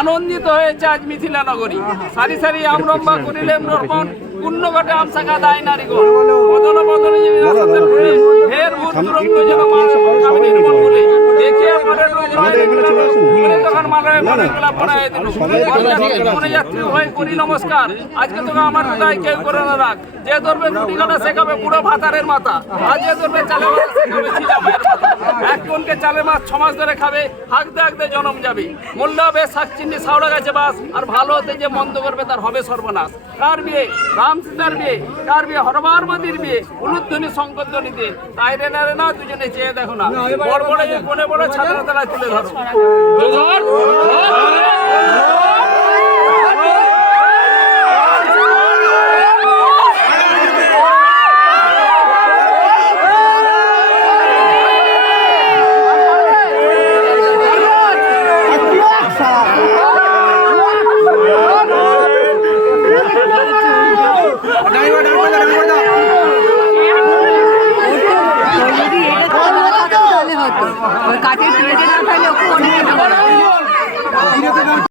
আনন্দিত হয়েছে আজ মিথিলা নগরী। সারি সারি আমরম্বা করিলে রোপণ পূর্ণ ঘটে আমসাকা দায় নারীগণ। বদন বদন হের ভূত তুরঙ্গ যেন মানবী নির্মল বলে দেখিয়া পরে তখন মানবে মনেগুলা পড়ায় দিল। মনে যাত্রী হয়ে করি নমস্কার। আজকে তোকে আমার দায় কেউ করে না রাখ। যে ধরবে কুটি কাটা শেখাবে বুড়ো ভাতারের মাথা, আর যে ধরবে চালে মাথা শেখাবে ছিলা মায়ের মাথা। এক কোনকে চালে মাছ 6 মাস ধরে খাবে, হাঁকতে হাঁকতে জনম যাবে। মূল্য হবে শাক চিন্নি সাউড়া গাছে বাস, আর ভালো হতে যে মন্দ করবে তার হবে সর্বনাশ। কার বিয়ে? রামসীতার বিয়ে। কার বিয়ে? হরবারবতীর বিয়ে। উলুধ্বনি শঙ্করধ্বনিতে। তাই রে না দুজনে চেয়ে দেখো না, বড় বড় যে কোনে বড় ছাত্রতলা তুলে ধরো। কাঠের প্লেটে না থাকলে